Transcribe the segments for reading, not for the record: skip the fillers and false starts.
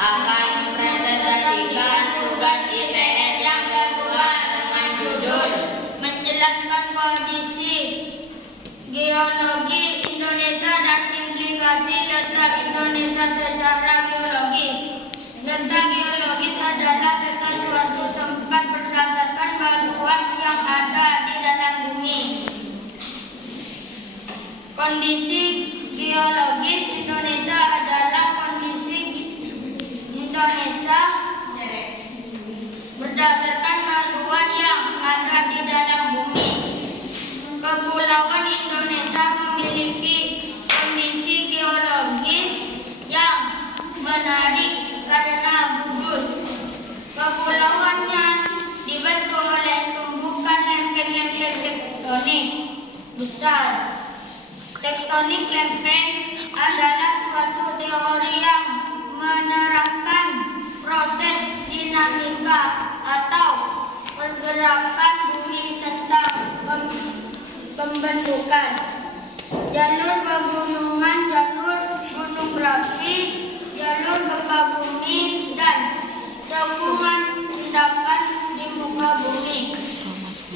akan mempresentasikan tugas IPS yang kedua dengan judul menjelaskan kondisi geologi Indonesia dan implikasi letak Indonesia secara geologis. Letak geologis adalah letak suatu tempat berdasarkan batuan yang ada di dalam bumi. Kondisi geologis Indonesia adalah kondisi Indonesia berdasarkan batuan yang ada di dalam bumi. Kepulauan Indonesia memiliki kondisi geologis yang menarik karena gugus. Kepulauannya dibentuk oleh tumbukan lempeng-lempeng tektonik besar. Tektonik lempeng adalah suatu teori yang menerangkan proses dinamika atau pergerakan bumi tentang pembentukan jalur pegunungan, jalur gunung berapi, jalur gempa bumi, dan cekungan endapan di muka bumi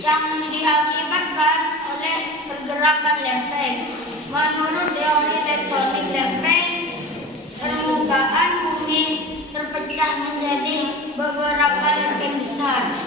yang diakibatkan oleh pergerakan lempeng. Menurut teori tektonik lempeng, permukaan bumi terpecah menjadi beberapa lempeng besar.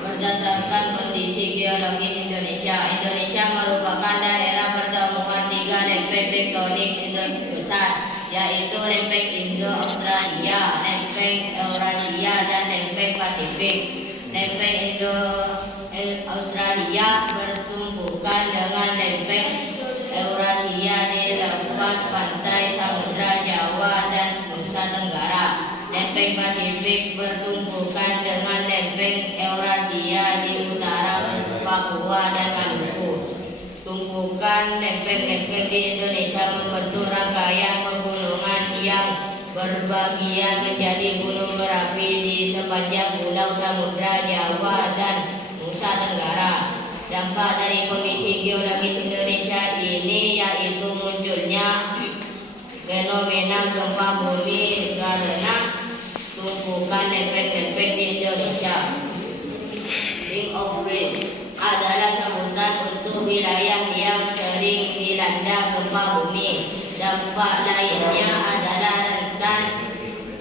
Berdasarkan kondisi geologis Indonesia, Indonesia merupakan daerah pertemuan tiga lempeng tektonik besar, yaitu lempeng Indo-Australia, lempeng Eurasia, dan lempeng Pasifik. Lempeng Indo-Australia bertumpukan dengan lempeng Eurasia di lepas pantai Samudra Jawa dan Nusa Tenggara. Lempeng Pasifik bertumpukan dengan lempeng Eurasia di utara Papua dan Maluku. Tumpukan lempeng-lempeng di Indonesia membentuk rangkaian pegunungan yang berbagian menjadi gunung berapi di sepanjang pulau Samudra Jawa dan Nusa Tenggara. Dampak dari kondisi geologis Indonesia ini yaitu munculnya fenomena gempa bumi karena tumpukan lempeng-lempeng di Indonesia. Ring of Fire adalah sebutan untuk wilayah yang sering dilanda gempa bumi. Dampak lainnya adalah rentan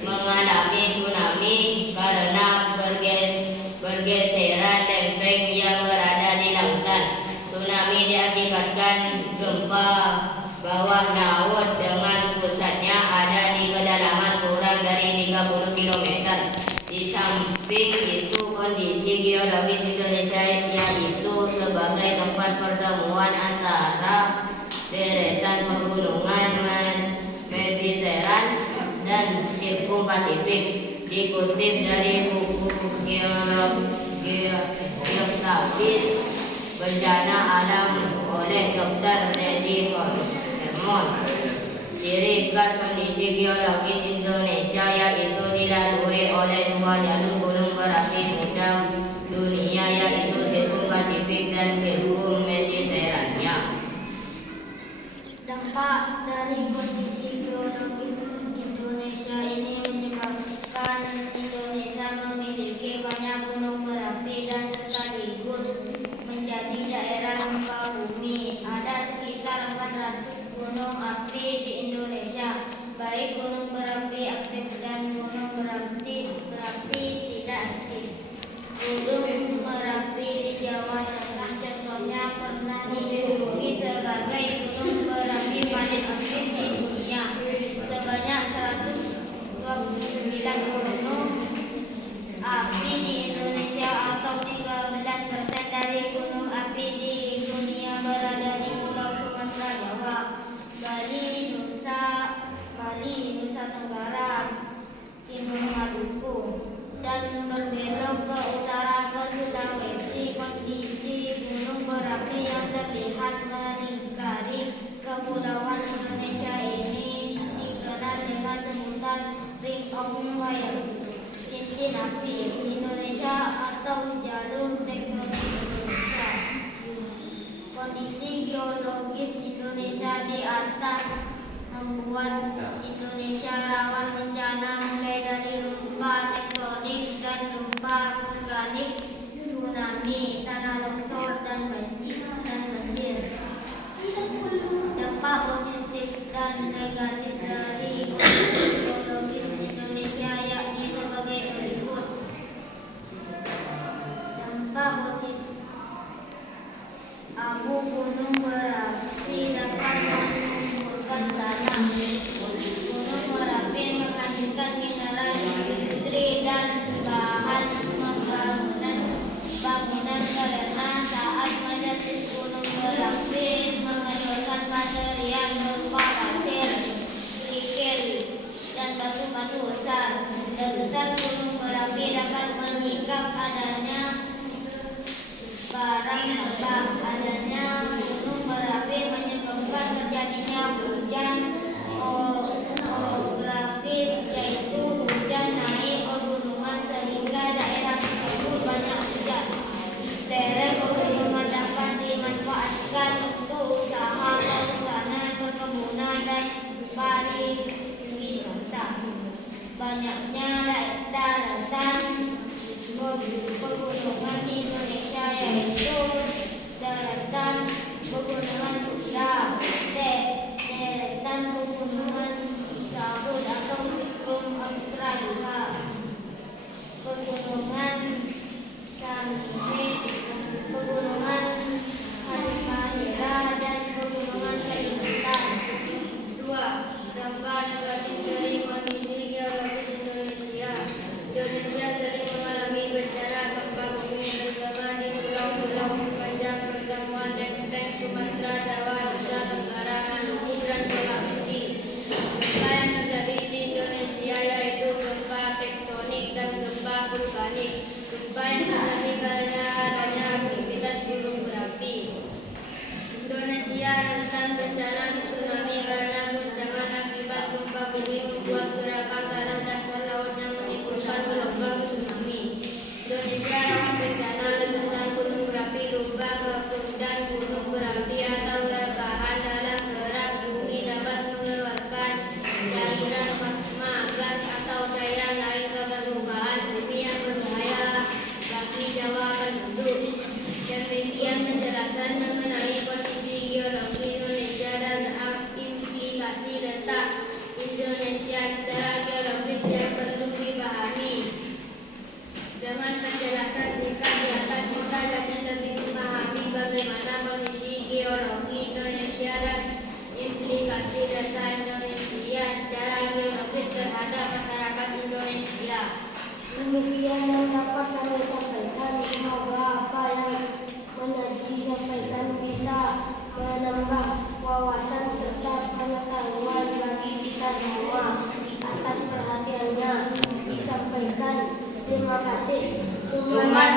mengalami tsunami karena bergeseran lempeng yang berada di lautan. Tsunami diakibatkan gempa bawah laut dengan pusatnya ada di kedalaman kurang dari 30 km. Di samping itu, kondisi geologis Indonesia yaitu sebagai tempat pertemuan antara deretan pegunungan Mediteran dan Sirkum Pasifik. Dikutip dari buku Geografi Bencana Alam oleh Dr. Dedi Hermon. Ciri khas kondisi geologis Indonesia yaitu dilalui oleh dua jalur gunung berapi muda dunia, yaitu Sirkum Pasifik dan Sirkum Mediterania. Dampak dari kondisi geologis Indonesia ini menyebabkan Indonesia memiliki banyak gunung berapi dan sekaligus menjadi daerah gempa bumi. Ada sekitar 400 gunung api di Indonesia, baik gunung berapi aktif dan gunung berapi tidak aktif. Gunung Merapi di Jawa Tengah contohnya pernah dijuluki sebagai gunung berapi paling aktif di dunia. Sebanyak 129 gunung api di Indonesia atau 13% dari gunung api di dunia berada di Pulau Sumatera, Jawa, Bali, Nusa Tenggara, Timur Maluku, dan berbelok ke utara ke Sulawesi. Kondisi gunung berapi yang terlihat melingkari kepulauan Indonesia ini dikenal dengan sebutan Ring of Fire, cincin api Indonesia atau jalur tektonik Indonesia. Kondisi geologis Indonesia di atas membuat Indonesia rawan bencana mulai dari gempa tektonik dan gempa vulkanik, tsunami, tanah longsor, dan banjir. Dampak positif dan negatif dari kondisi geologis Indonesia yakni sebagai berikut. Dampak positif: abu gunung berapi dapat mengumpulkan tanah. Gunung berapi menghasilkan mineral industri dan bahan bangunan karena saat meletus gunung berapi mengeluarkan material berupa pasir, kerikil, dan batu-batu besar. Letusan gunung berapi dapat menyingkap adanya barang tambang. Adanya gunung berapi menyebabkan terjadinya hujan orografis, yaitu hujan naik pegunungan sehingga daerah tersebut banyak hujan. Lereng pegunungan dapat dimanfaatkan untuk usaha perhutanan, perkebunan, dan pariwisata. Banyaknya daratan pegunungan di Indonesia yaitu daratan pegunungan Sunda, deretan pegunungan Sahul atau Sikrum Australia, pegunungan Sangihe, pegunungan Halmahera, dan pegunungan Kalimantan. 2. Dampak negatif dari kondisi geologis Indonesia. Indonesia sering mengalami bencana gempa bumi terutama di pulau-pulau sepanjang pertemuan lempeng Sumatera, Jawa, Nusa Tenggara, Maluku, dan Sulawesi. Gempa yang terjadi di Indonesia yaitu gempa tektonik dan gempa vulkanik. Gempa yang terjadi karena adanya aktivitas gunung berapi. Indonesia rentan bencana tsunami karena guncangan akibat gempa bumi membuat gerakan tanah dasar laut yang menimbulkan gelombang tsunami. Indonesia rawan bencana letusan gunung berapi, lubang gapur, dan gunung berapi atau ragahan dalam gerak bumi dapat mengeluarkan cairan magma, gas, atau cairan lain ke permukaan bumi yang berbahaya bagi nyawa penduduk. Demikian penjelasan mengenai kondisi geologi Indonesia dan implikasi letak Indonesia secara geologis yang perlu dipahami. Dengan penjelasan singkat di atas, kita dapat lebih memahami bagaimana kondisi geologi Indonesia dan implikasi letak Indonesia secara geologis terhadap masyarakat Indonesia. Demikian yang dapat kami sampaikan. Semoga apa yang disampaikan bisa menambah wawasan serta pengetahuan bagi kita semua. Atas perhatiannya disampaikan. Terima kasih. Selamat